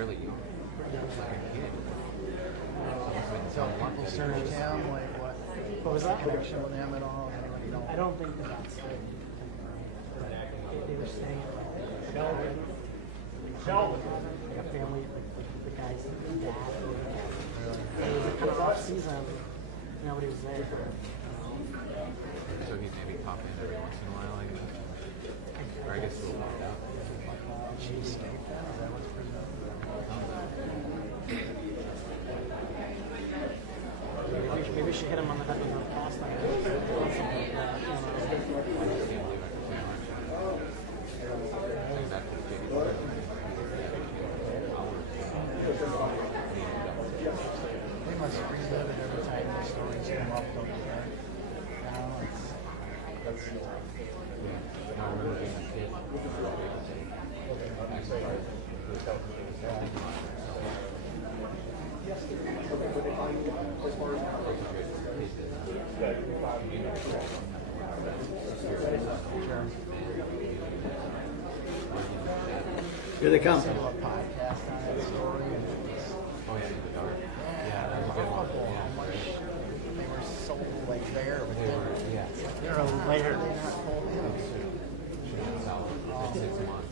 fairly young. So people searched him, like what was that connection with him at all? I don't think that's it. They were saying like a family, like the guy's dad. It was a kind of off season. Nobody was there. So he'd maybe pop in every once in a while, I guess. Or I guess he'll walk out. Cheesesteak, is that what's presented? Maybe we should hit him on the head with a cast iron. They must relive it every time the stories come up, don't they? Here they come. A podcast on that story. Oh, yeah, the dark. Yeah, that was a good one. They were so like there, but They're a layer. they're not told him. 6 months.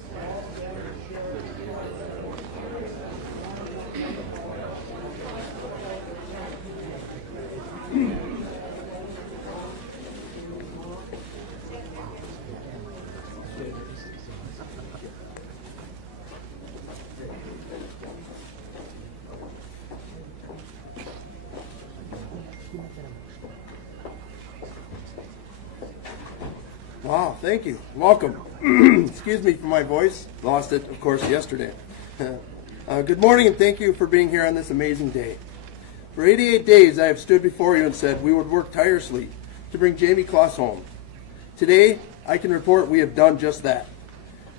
Wow, thank you. Welcome. Excuse me for my voice. Lost it, of course, yesterday. Good morning, and thank you for being here on this amazing day. For 88 days, I have stood before you and said we would work tirelessly to bring Jayme Closs home. Today, I can report we have done just that.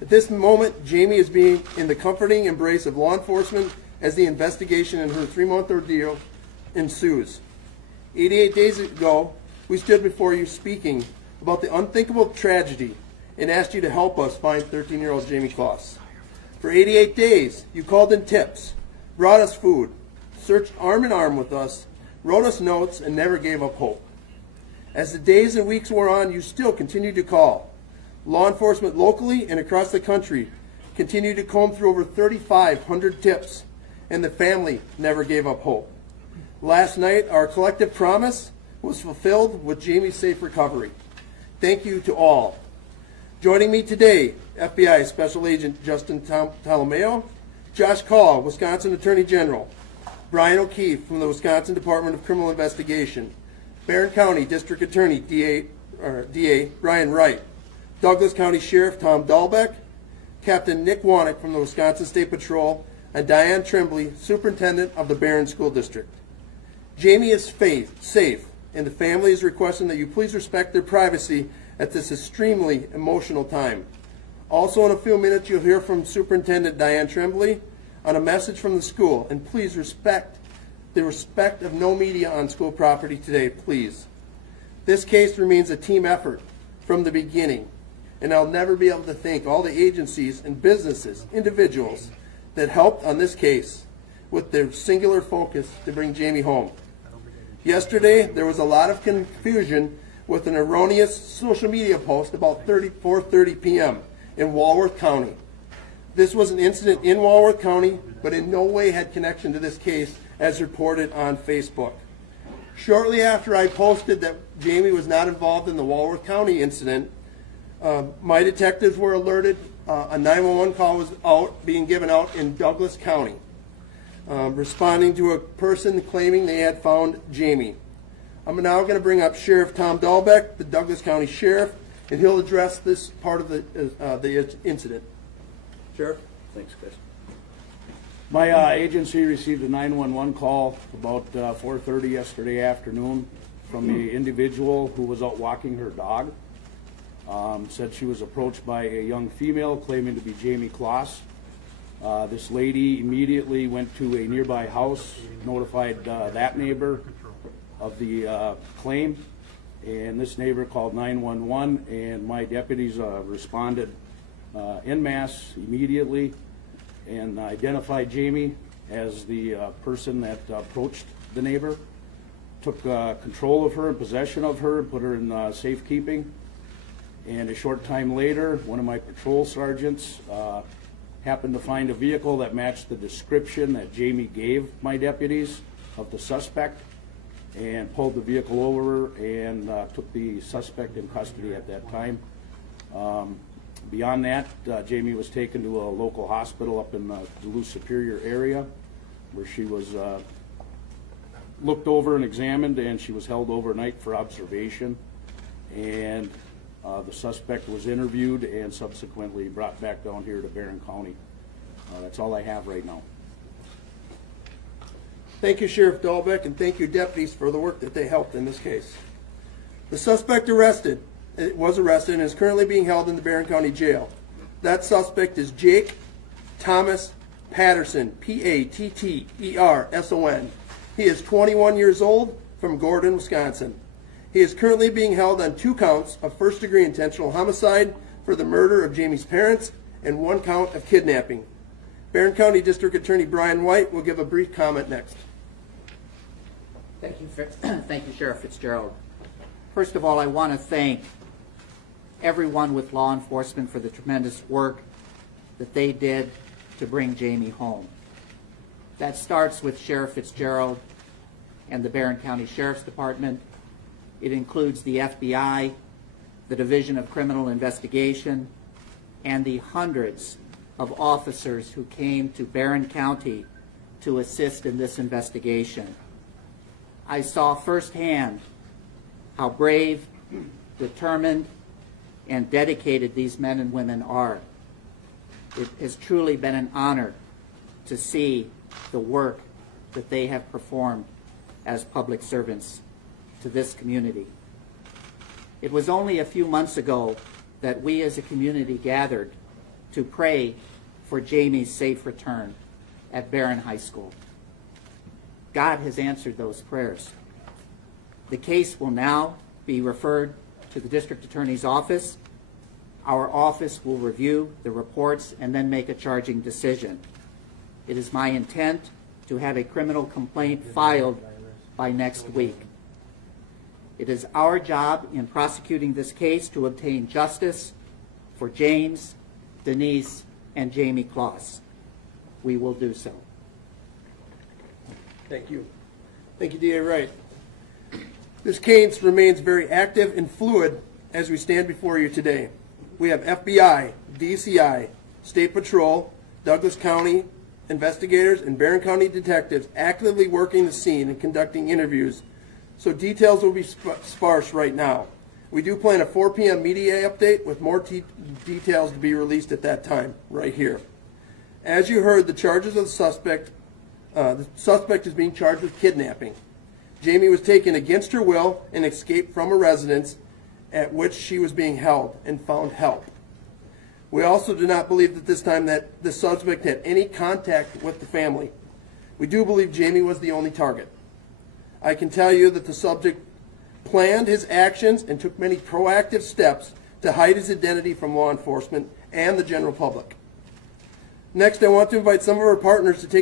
At this moment, Jayme is being in the comforting embrace of law enforcement as the investigation in her 3-month ordeal ensues. 88 days ago, we stood before you speaking about the unthinkable tragedy and asked you to help us find 13-year-old Jayme Closs. For 88 days, you called in tips, brought us food, searched arm in arm with us, wrote us notes, and never gave up hope. As the days and weeks wore on, you still continued to call. Law enforcement locally and across the country continued to comb through over 3,500 tips, and the family never gave up hope. Last night, our collective promise was fulfilled with Jayme's safe recovery. Thank you to all. Joining me today, FBI Special Agent Justin Talomeo, Josh Call, Wisconsin Attorney General, Brian O'Keefe from the Wisconsin Department of Criminal Investigation, Barron County District Attorney DA Brian Wright, Douglas County Sheriff Tom Dahlbeck, Captain Nick Wanick from the Wisconsin State Patrol, and Diane Trembley, Superintendent of the Barron School District. Jayme is safe, and the family is requesting that you please respect their privacy at this extremely emotional time. Also, in a few minutes, you'll hear from Superintendent Diane Trembley on a message from the school, and please respect the respect of no media on school property today, please. This case remains a team effort from the beginning, and I'll never be able to thank all the agencies and businesses, individuals that helped on this case with their singular focus to bring Jayme home. Yesterday, there was a lot of confusion with an erroneous social media post about 4:30 p.m. in Walworth County. This was an incident in Walworth County, but in no way had connection to this case as reported on Facebook. Shortly after I posted that Jayme was not involved in the Walworth County incident, my detectives were alerted a 911 call was being given out in Douglas County, responding to a person claiming they had found Jayme. I'm now going to bring up Sheriff Tom Dahlbeck, the Douglas County Sheriff, and he'll address this part of the incident. Sheriff? Thanks, Chris. My agency received a 911 call about 4:30 yesterday afternoon from an individual who was out walking her dog. Said she was approached by a young female claiming to be Jayme Closs. This lady immediately went to a nearby house, notified that neighbor of the claim, and this neighbor called 911, and my deputies responded en masse immediately and identified Jayme as the person that approached the neighbor, took control of her and possession of her, and put her in safekeeping. And a short time later, one of my patrol sergeants happened to find a vehicle that matched the description that Jayme gave my deputies of the suspect, and pulled the vehicle over and took the suspect in custody at that time. Beyond that, Jayme was taken to a local hospital up in the Duluth Superior area, where she was looked over and examined, and she was held overnight for observation. And the suspect was interviewed and subsequently brought back down here to Barron County. That's all I have right now. Thank you, Sheriff Dahlbeck, and thank you, deputies, for the work that they helped in this case. The suspect was arrested and is currently being held in the Barron County Jail. That suspect is Jake Thomas Patterson, Patterson. He is 21 years old, from Gordon, Wisconsin. He is currently being held on 2 counts of first-degree intentional homicide for the murder of Jayme's parents and 1 count of kidnapping. Barron County District Attorney Brian White will give a brief comment next. Thank you, Sheriff Fitzgerald. First of all, I want to thank everyone with law enforcement for the tremendous work that they did to bring Jayme home. That starts with Sheriff Fitzgerald and the Barron County Sheriff's Department. It includes the FBI, the Division of Criminal Investigation, and the hundreds of officers who came to Barron County to assist in this investigation. I saw firsthand how brave, determined, and dedicated these men and women are. It has truly been an honor to see the work that they have performed as public servants to this community. It was only a few months ago that we as a community gathered to pray for Jayme's safe return at Barron High School. God has answered those prayers. The case will now be referred to the District Attorney's office. Our office will review the reports and then make a charging decision. It is my intent to have a criminal complaint filed by next week. It is our job in prosecuting this case to obtain justice for James, Denise, and Jayme Closs. We will do so. Thank you. Thank you, D.A. Wright. This case remains very active and fluid as we stand before you today. We have FBI, DCI, State Patrol, Douglas County investigators, and Barron County detectives actively working the scene and conducting interviews, so details will be sparse right now. We do plan a 4 p.m. media update with more details to be released at that time, right here. As you heard, the charges of the suspect is being charged with kidnapping. Jayme was taken against her will and escaped from a residence at which she was being held and found help. We also do not believe at this time that the suspect had any contact with the family. We do believe Jayme was the only target. I can tell you that the subject planned his actions and took many proactive steps to hide his identity from law enforcement and the general public. Next, I want to invite some of our partners to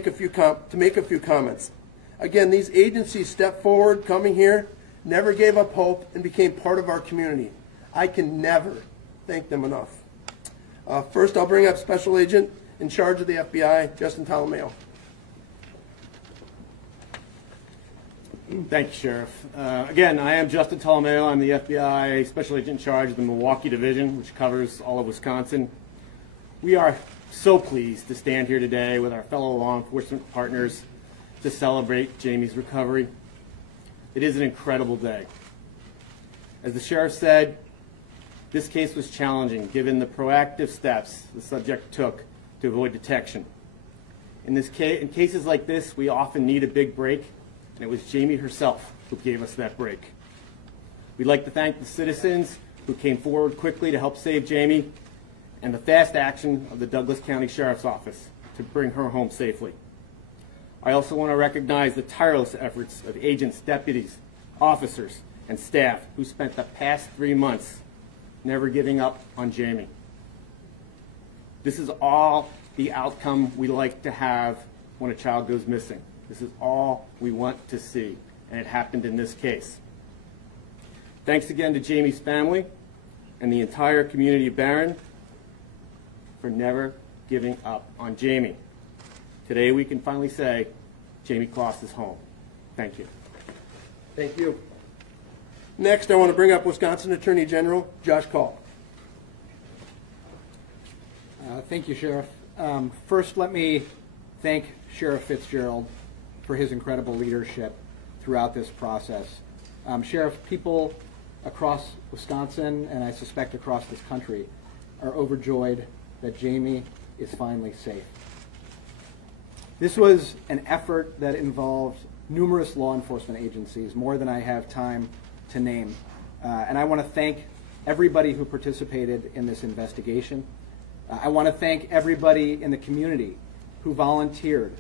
make a few comments. Again, these agencies stepped forward, coming here, never gave up hope, and became part of our community. I can never thank them enough. First, I'll bring up Special Agent in charge of the FBI, Justin Tolomeo. Thank you, Sheriff. Again, I am Justin Tolomeo. I'm the FBI Special Agent in charge of the Milwaukee Division, which covers all of Wisconsin. We are so pleased to stand here today with our fellow law enforcement partners to celebrate Jayme's recovery. It is an incredible day. As the sheriff said, this case was challenging given the proactive steps the subject took to avoid detection. In cases like this, we often need a big break, and it was Jayme herself who gave us that break. We'd like to thank the citizens who came forward quickly to help save Jayme, and the fast action of the Douglas County Sheriff's Office to bring her home safely. I also want to recognize the tireless efforts of agents, deputies, officers, and staff who spent the past 3 months never giving up on Jayme. This is all the outcome we like to have when a child goes missing. This is all we want to see, and it happened in this case. Thanks again to Jayme's family and the entire community of Barron for never giving up on Jayme. Today we can finally say Jayme Closs is home. Thank you. Thank you. Next, I want to bring up Wisconsin Attorney General Josh Call. Thank you, Sheriff. First, let me thank Sheriff Fitzgerald for his incredible leadership throughout this process. Sheriff, people across Wisconsin, and I suspect across this country, are overjoyed that Jayme is finally safe. This was an effort that involved numerous law enforcement agencies, more than I have time to name. And I want to thank everybody who participated in this investigation. I want to thank everybody in the community who volunteered,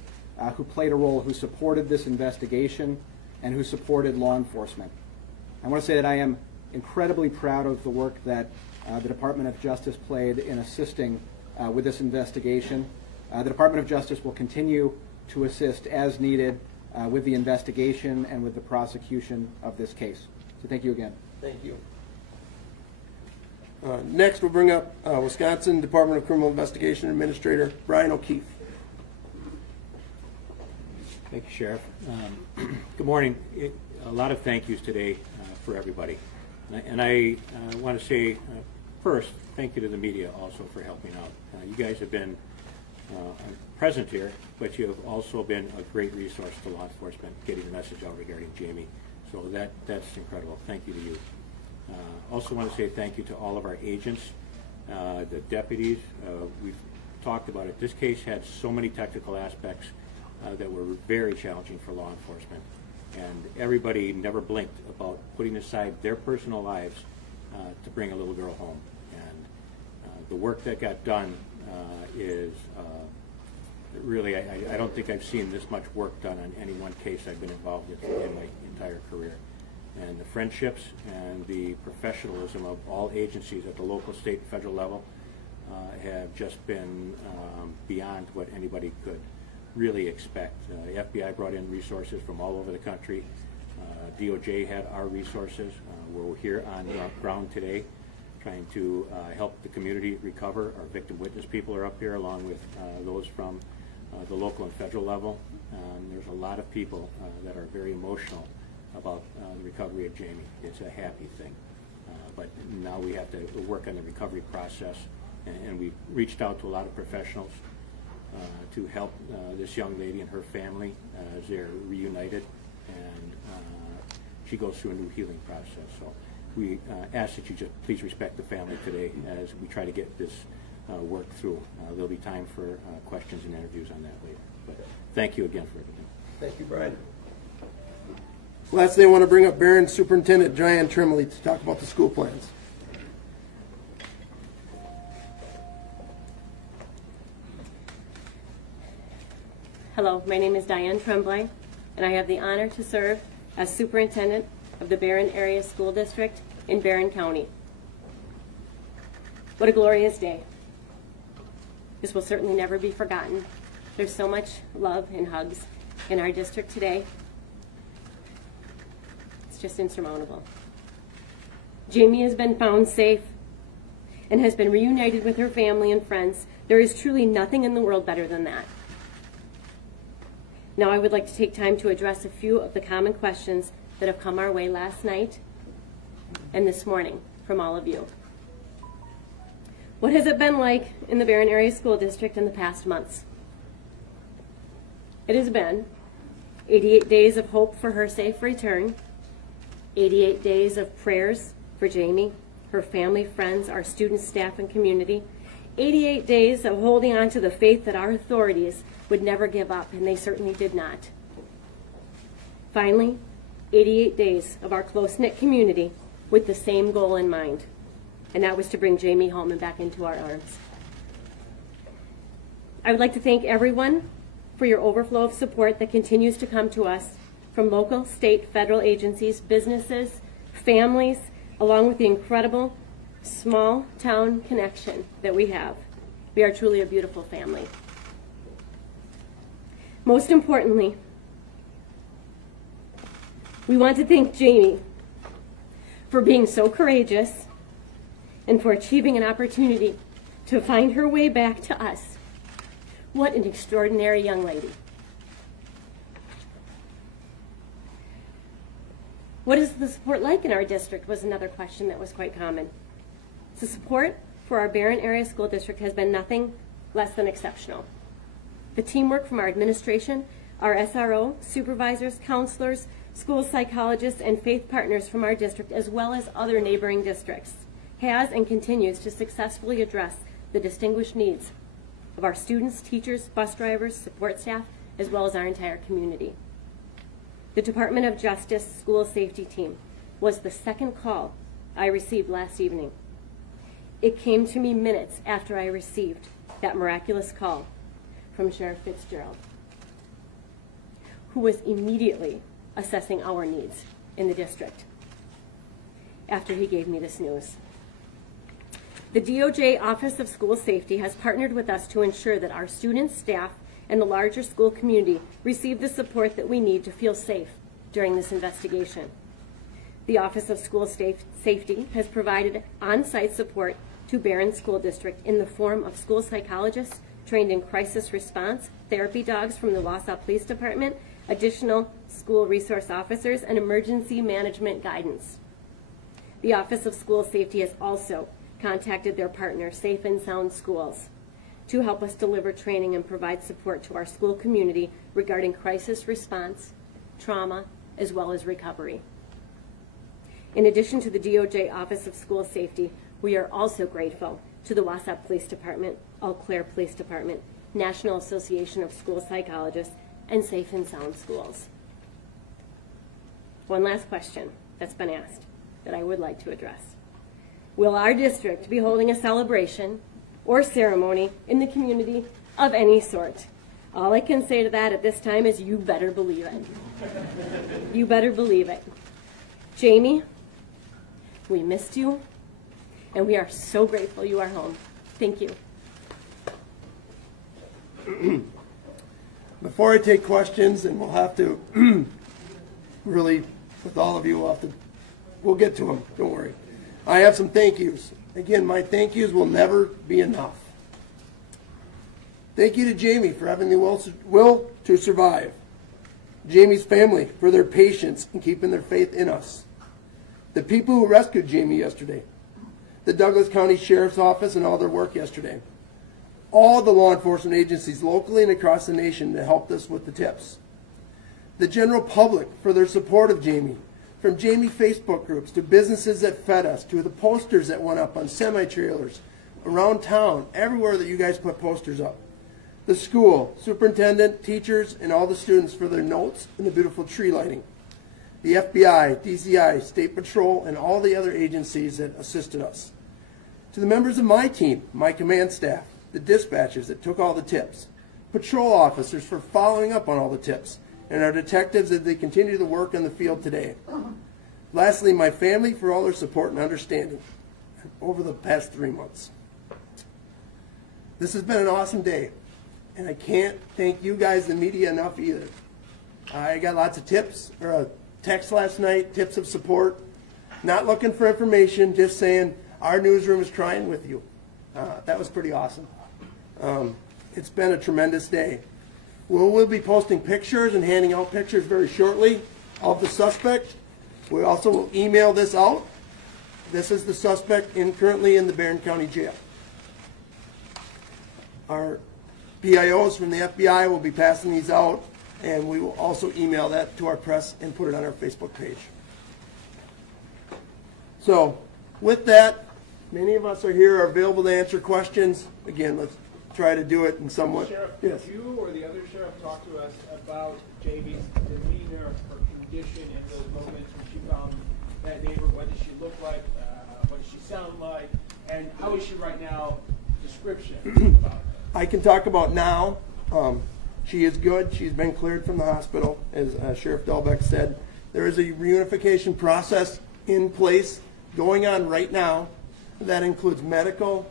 who played a role, who supported this investigation, and who supported law enforcement. I want to say that I am incredibly proud of the work that the Department of Justice played in assisting with this investigation. The Department of Justice will continue to assist as needed with the investigation and with the prosecution of this case. So thank you again. Thank you. Next, we'll bring up Wisconsin Department of Criminal Investigation Administrator Brian O'Keefe. Thank you, Sheriff. Good morning. A lot of thank yous today for everybody. And I want to say, first, thank you to the media also for helping out. You guys have been present here, but you have also been a great resource to law enforcement getting the message out regarding Jayme. So that's incredible. Thank you to you. Also want to say thank you to all of our agents, the deputies. We've talked about it. This case had so many technical aspects that were very challenging for law enforcement. And everybody never blinked about putting aside their personal lives to bring a little girl home. And the work that got done is really, I don't think I've seen this much work done on any one case I've been involved in my entire career. And the friendships and the professionalism of all agencies at the local, state, and federal level have just been beyond what anybody could really expect. The FBI brought in resources from all over the country. DOJ had our resources. We're here on the ground today trying to help the community recover. Our victim witness people are up here along with those from the local and federal level. There's a lot of people that are very emotional about the recovery of Jayme. It's a happy thing. But now we have to work on the recovery process, and we've reached out to a lot of professionals to help this young lady and her family as they're reunited, and she goes through a new healing process. So we ask that you just please respect the family today as we try to get this worked through. There'll be time for questions and interviews on that later. But thank you again for everything. Thank you, Brian. Lastly, I want to bring up Barron Superintendent Diane Trimley to talk about the school plans. Hello, my name is Diane Tremblay, and I have the honor to serve as Superintendent of the Barron Area School District in Barron County. What a glorious day. This will certainly never be forgotten. There's so much love and hugs in our district today. It's just insurmountable. Jayme has been found safe and has been reunited with her family and friends. There is truly nothing in the world better than that. Now I would like to take time to address a few of the common questions that have come our way last night and this morning from all of you. What has it been like in the Barron Area School District in the past months? It has been 88 days of hope for her safe return, 88 days of prayers for Jayme, her family, friends, our students, staff, and community, 88 days of holding on to the faith that our authorities would never give up, and they certainly did not. Finally, 88 days of our close-knit community with the same goal in mind, and that was to bring Jayme home and back into our arms. I would like to thank everyone for your overflow of support that continues to come to us from local, state, federal agencies, businesses, families, along with the incredible small town connection that we have We are truly a beautiful family. Most importantly, we want to thank Jayme for being so courageous and for achieving an opportunity to find her way back to us. What an extraordinary young lady. What is the support like in our district was another question that was quite common. The support for our Barron Area School District has been nothing less than exceptional. The teamwork from our administration, our SRO, supervisors, counselors, school psychologists, and faith partners from our district, as well as other neighboring districts, has and continues to successfully address the distinguished needs of our students, teachers, bus drivers, support staff, as well as our entire community. The Department of Justice School Safety Team was the second call I received last evening. It came to me minutes after I received that miraculous call from Sheriff Fitzgerald, who was immediately assessing our needs in the district after he gave me this news. The DOJ Office of School Safety has partnered with us to ensure that our students, staff, and the larger school community receive the support that we need to feel safe during this investigation. The Office of School Safety has provided on-site support to Barron School District in the form of school psychologists trained in crisis response, therapy dogs from the Wausau Police Department, additional school resource officers, and emergency management guidance. The Office of School Safety has also contacted their partner, Safe and Sound Schools, to help us deliver training and provide support to our school community regarding crisis response, trauma, as well as recovery. In addition to the DOJ Office of School Safety, we are also grateful to the Wausau Police Department, Eau Claire Police Department, National Association of School Psychologists, and Safe and Sound Schools. One last question that's been asked that I would like to address. Will our district be holding a celebration or ceremony in the community of any sort? All I can say to that at this time is you better believe it. You better believe it. Jayme, we missed you, and we are so grateful you are home. Thank you. Before I take questions, and we'll have to really, with all of you, we'll get to them, don't worry. I have some thank yous. Again, my thank yous will never be enough. Thank you to Jayme for having the will to survive. Jayme's family for their patience and keeping their faith in us. The people who rescued Jayme yesterday. The Douglas County Sheriff's Office and all their work yesterday. All the law enforcement agencies locally and across the nation that helped us with the tips. The general public for their support of Jayme. From Jayme Facebook groups to businesses that fed us to the posters that went up on semi-trailers around town, everywhere that you guys put posters up. The school, superintendent, teachers, and all the students for their notes and the beautiful tree lighting. The FBI, DCI, State Patrol, and all the other agencies that assisted us. To the members of my team, my command staff, the dispatchers that took all the tips, patrol officers for following up on all the tips, and our detectives as they continue to work in the field today. Lastly, my family for all their support and understanding over the past 3 months. This has been an awesome day, and I can't thank you guys, the media, enough either. I got lots of tips, or a text last night, tips of support, not looking for information, just saying our newsroom is crying with you. That was pretty awesome. It's been a tremendous day. We'll be posting pictures and handing out pictures very shortly of the suspect. We also will email this out. This is the suspect currently in the Barron County Jail. Our PIOs from the FBI will be passing these out, and we will also email that to our press and put it on our Facebook page. So with that, many of us are here, are available to answer questions. Again, let's try to do it in somewhat. Sheriff, yes. Did you or the other sheriff talk to us about Jayme's demeanor, her condition in those moments when she found that neighbor? What does she look like? What does she sound like? And how is she right now? Description about her. I can talk about now. She is good. She's been cleared from the hospital, as Sheriff Delbeck said. There is a reunification process in place going on right now that includes medical,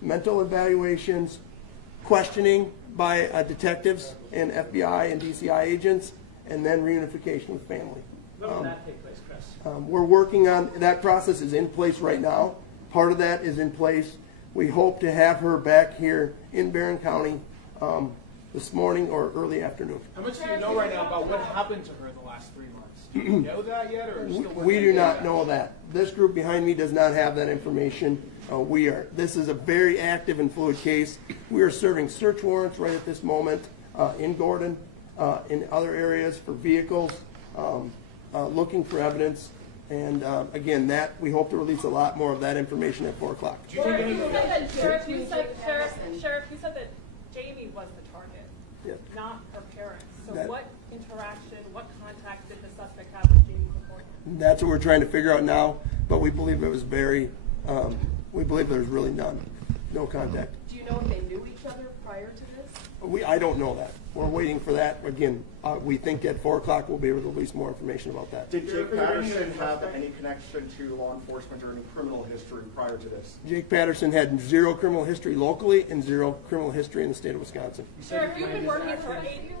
mental evaluations, questioning by detectives and FBI and DCI agents, and then reunification with family. When will that take place, Chris? We're working on, that process is in place right now. Part of that is in place. We hope to have her back here in Barron County this morning or early afternoon. How much do you know right now about what happened to her the last 3 months? Do you know that yet, or still We do not know that. This group behind me does not have that information. This is a very active and fluid case. We are serving search warrants right at this moment in Gordon, in other areas for vehicles, looking for evidence. And again, that we hope to release a lot more of that information at 4 o'clock. Sheriff, you said that Jayme was the target, Yes. not her parents. So That- what interaction, what contact did the suspect have with Jayme before? That's what we're trying to figure out now, but we believe it was we believe there was really none, no contact. Do you know if they knew each other prior to this? I don't know that. We're waiting for that. Again, we think at 4 o'clock we'll be able to release more information about that. Did Jake Patterson have any connection to law enforcement or any criminal history prior to this? Jake Patterson had 0 criminal history locally and 0 criminal history in the state of Wisconsin. Sheriff, you've been working for 8 years.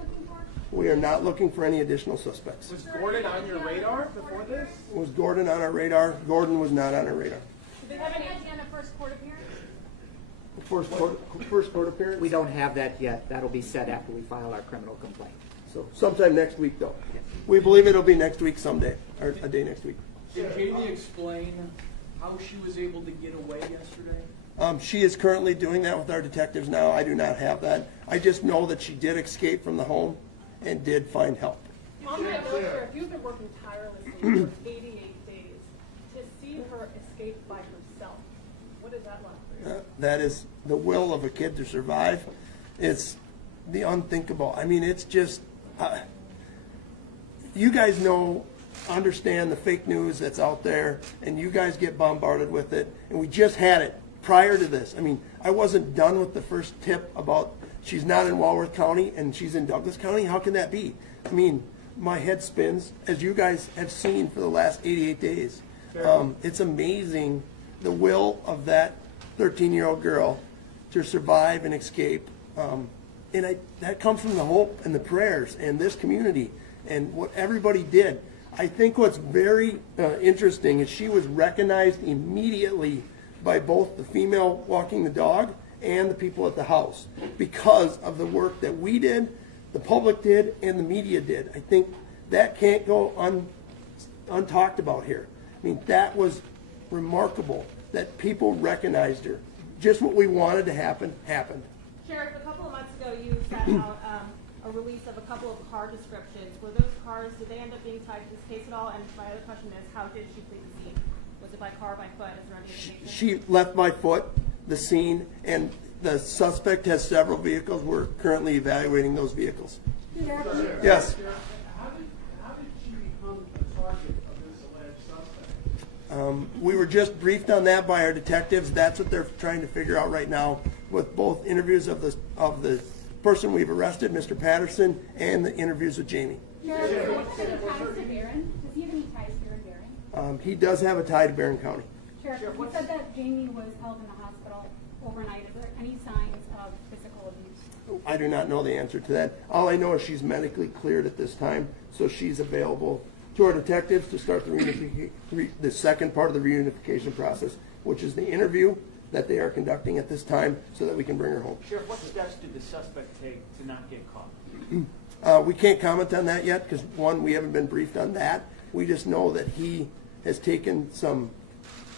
We are not looking for any additional suspects. Was Gordon on your radar before this? Was Gordon on our radar? Gordon was not on our radar. Did they have any idea on a first court appearance? First court appearance? We don't have that yet. That'll be set after we file our criminal complaint. So sometime next week, though. We believe it'll be next week someday, or a day next week. Did Jayme explain how she was able to get away yesterday? She is currently doing that with our detectives now. I do not have that. I just know that she did escape from the home and did find help. On that note, Sheriff, you've been working tirelessly for 88 days to see her escape by herself. What is that like for you? That is the will of a kid to survive. It's the unthinkable. I mean, it's just, you guys understand the fake news that's out there, and you guys get bombarded with it, and we just had it prior to this. I mean, I wasn't done with the first tip about she's not in Walworth County and she's in Douglas County. How can that be? I mean, my head spins, as you guys have seen for the last 88 days. It's amazing the will of that 13-year-old girl to survive and escape. That comes from the hope and the prayers and this community and what everybody did. I think what's very interesting is she was recognized immediately by both the female walking the dog and the people at the house because of the work that we did, the public did, and the media did. I think that can't go untalked about here. I mean, that was remarkable that people recognized her. Just what we wanted to happen, happened. Sheriff, a couple of months ago you sent out a release of a couple of car descriptions. Were those cars, did they end up being tied to this case at all? And my other question is, how did she flee the scene? Was it by car, by foot? Is there any indication? She left by foot the scene, and the suspect has several vehicles. We're currently evaluating those vehicles. Yes. How did she become the target of this alleged suspect? We were just briefed on that by our detectives. That's what they're trying to figure out right now with both interviews of the person we've arrested, Mr. Patterson, and the interviews with Jayme. What's the ties to Barron? Does he have any ties here in Barron? He does have a tie to Barron County. Sheriff, you said that Jayme was held in the hospital overnight. Is there any signs of physical abuse? I do not know the answer to that. All I know is she's medically cleared at this time, so she's available to our detectives to start the second part of the reunification process, which is the interview that they are conducting at this time so that we can bring her home. Sheriff, what steps did the suspect take to not get caught? We can't comment on that yet because, one, we haven't been briefed on that. We just know that he has taken some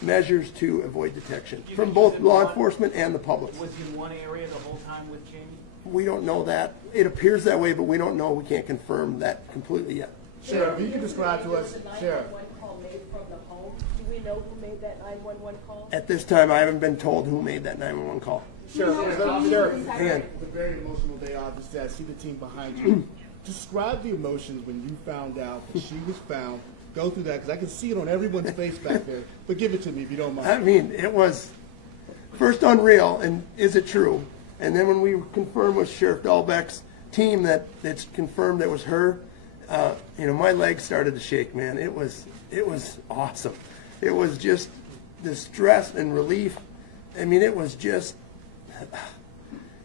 measures to avoid detection from both law enforcement and the public. Was he in one area the whole time with Jayme? We don't know that. It appears that way, but we don't know. We can't confirm that completely yet. Sheriff, you can describe to us, Sheriff. Call made from the home. Do we know who made that 911 call? At this time, I haven't been told who made that 911 call. Sheriff, And it's a very emotional day, obviously. I see the team behind you. Describe the emotions when you found out that she was found. Go through that, because I can see it on everyone's face back there. But give it to me if you don't mind. I mean, it was first unreal, and is it true? And then when we confirmed with Sheriff Dahlbeck's team that it's confirmed it was her, my legs started to shake, man. It was awesome. It was just the stress and relief. I mean, it was just,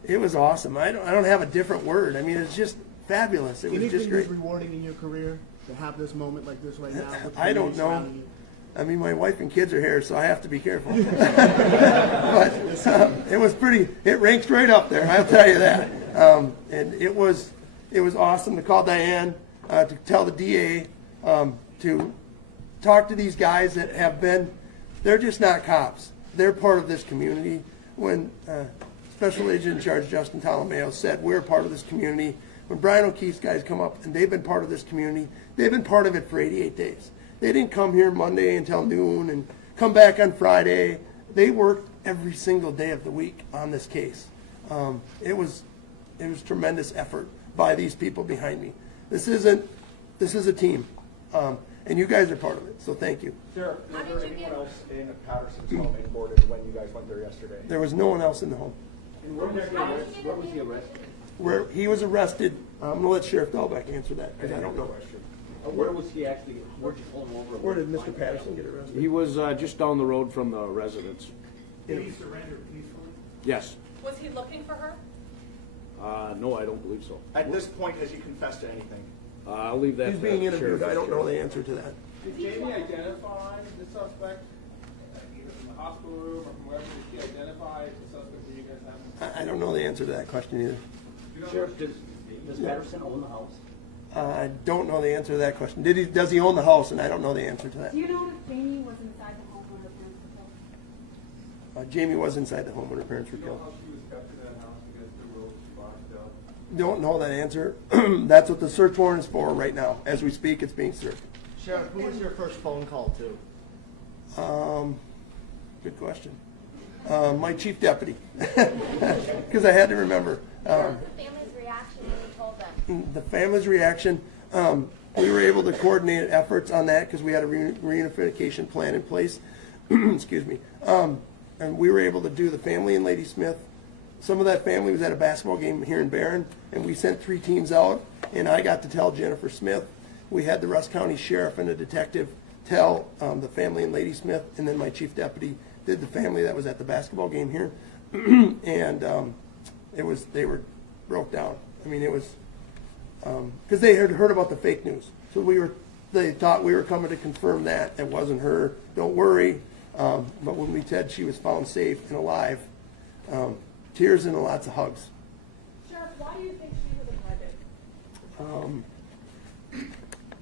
It was awesome. I don't have a different word. I mean, it's just fabulous. It was Anything just great. that's rewarding in your career to have this moment like this right now? with I don't community know. surrounding you? I mean, my wife and kids are here, so I have to be careful. But it was pretty. It ranks right up there. I'll tell you that. And it was awesome to call Diane, to tell the DA, to talk to these guys that have been. They're just not cops. They're part of this community. When Special Agent in Charge Justin Tolomeo said we're part of this community, when Brian O'Keefe's guys come up and they've been part of this community, they've been part of it for 88 days. They didn't come here Monday until noon and come back on Friday. They worked every single day of the week on this case. It was tremendous effort by these people behind me. This is a team, and you guys are part of it. So thank you. Sheriff, was there anyone else in Patterson's home in Gordon when you guys went there yesterday? There was no one else in the home. And where was he arrested? Where he was arrested, I'm going to let Sheriff Dahlbeck answer that because I don't know. Where was he actually? Where'd you pull him over? Where did Mr. Patterson get arrested? He was just down the road from the residence. Did he surrender peacefully? Yes. Was he looking for her? No, I don't believe so. At this point, has he confessed to anything? I'll leave that. He's being to interviewed. Sheriff. I don't know the answer to that. Did Jayme identify the suspect, either from the hospital room or from wherever? Did she identify the suspect that you guys have? I don't know the answer to that question either. Sheriff, does Patterson own the house? I don't know the answer to that question. Does he own the house? And I don't know the answer to that. Do you know if Jayme was inside the home when her parents were killed? Jayme was inside the home when her parents were killed. How she was kept in that house against the rules, she locked up. Don't know that answer. That's what the search warrant is for right now. As we speak, it's being searched. Sheriff, who was your first phone call to? Good question. My chief deputy, because I had to remember. The family's reaction when you told them? The family's reaction, we were able to coordinate efforts on that because we had a reunification plan in place. Excuse me. And we were able to do the family and Lady Smith. Some of that family was at a basketball game here in Barron, and we sent 3 teams out, and I got to tell Jennifer Smith. We had the Rusk County Sheriff and a detective tell the family and Lady Smith, and then my chief deputy did the family that was at the basketball game here. And they were broke down. I mean, it was, because they had heard about the fake news. So they thought we were coming to confirm that. It wasn't her. Don't worry. But when we said she was found safe and alive, tears and lots of hugs. Sheriff, why do you think she was a target?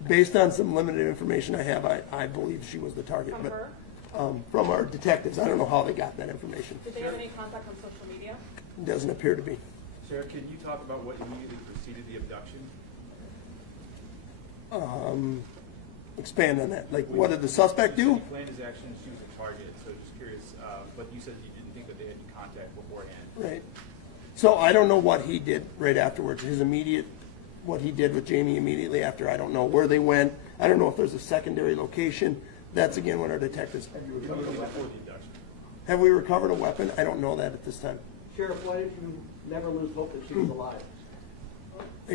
Based on some limited information I have, I believe she was the target. From but her? From our detectives, I don't know how they got that information. Did they have any contact on social media? It doesn't appear to be. Sarah, can you talk about what immediately preceded the abduction? Expand on that. Like, what did the suspect do? He planned his actions, she was a target, so just curious, but you said you didn't think that they had any contact beforehand. Right. So I don't know what he did right afterwards. What he did with Jayme immediately after. I don't know where they went. I don't know if there's a secondary location. That's again what our detectives. Have we recovered a weapon? I don't know that at this time. Sheriff, why did you never lose hope that she was alive?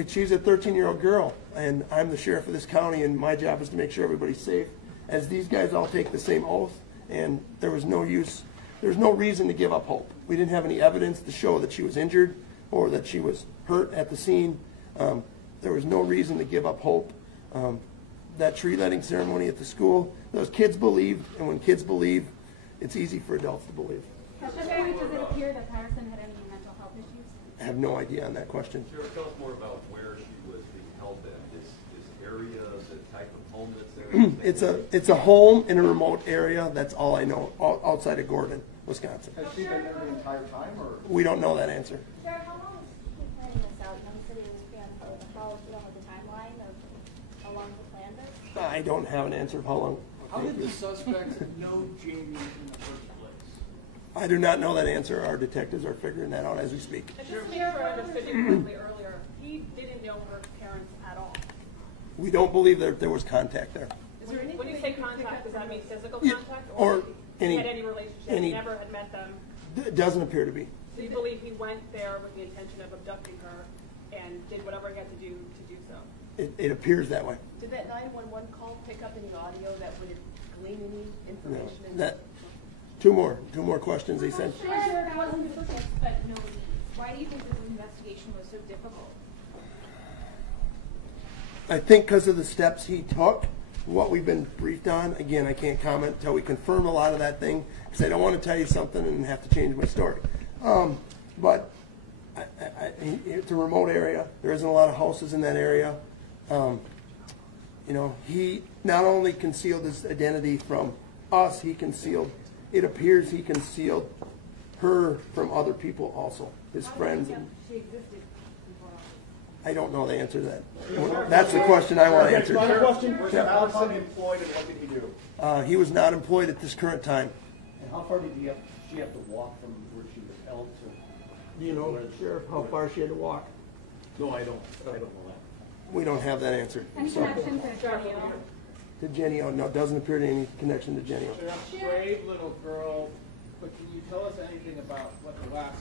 She's a 13-year-old girl, and I'm the sheriff of this county, and my job is to make sure everybody's safe. As these guys all take the same oath, and there was no reason to give up hope. We didn't have any evidence to show that she was injured or that she was hurt at the scene. There was no reason to give up hope. That tree lighting ceremony at the school, those kids believed, and when kids believe, it's easy for adults to believe. At this point, does it appear that Patterson had any mental health issues? I have no idea on that question. Sheriff, tell us more about where she was being held in. This area, the type of home that's there? It's a home in a remote area. That's all I know, outside of Gordon, Wisconsin. Has she been there the entire time, or? We don't know that answer. Sheriff, how long was he planning this out? You said he was planning how you don't have the timeline of how long he planned this? I don't have an answer of how long. How did the suspect know Jayme in the first place? I do not know that answer. Our detectives are figuring that out as we speak. And just to make sure I understood you correctly earlier, he didn't know her parents at all. We don't believe that there was contact there. When you say contact, does that mean physical Yeah, contact? or he any- had any relationship? any- He never had met them? It doesn't appear to be. So you believe he went there with the intention of abducting her and did whatever he had to do so? It appears that way. Did that 911 call pick up any audio that would glean any information? No. Two more questions they sent. Sure, that wasn't the first, but no leads. Why do you think this investigation was so difficult? I think because of the steps he took, what we've been briefed on. Again, I can't comment until we confirm a lot of that thing, because I don't want to tell you something and have to change my story. But it's a remote area. There isn't a lot of houses in that area. You know, he not only concealed his identity from us, it appears he concealed her from other people also, his friends. She existed before all this. I don't know the answer to that. That's the question I want to answer. Was Allison employed and what did he do? He was not employed at this current time. And how far did she have to walk from where she was held to? Do you know, Sheriff, how far she had to walk? No, I don't know that. We don't have that answer. Any connection to Genio? To Genio, no, it doesn't appear to any connection to Genio. She's a brave little girl, but can you tell us anything about what the last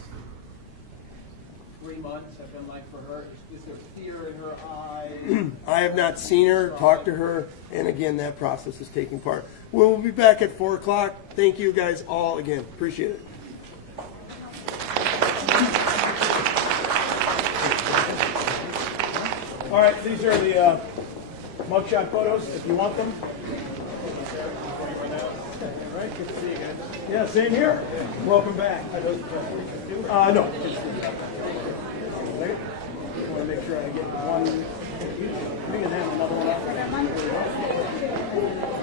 3 months have been like for her? Is there fear in her eyes? I have not seen her, talked to her, and again, that process is taking part. We'll be back at 4 o'clock. Thank you guys all again. Appreciate it. All right, these are the mugshot photos, if you want them. All right, good to see you guys. Yeah, same here. Welcome back. No. Wait. I want to make sure I get one. We can have another one up.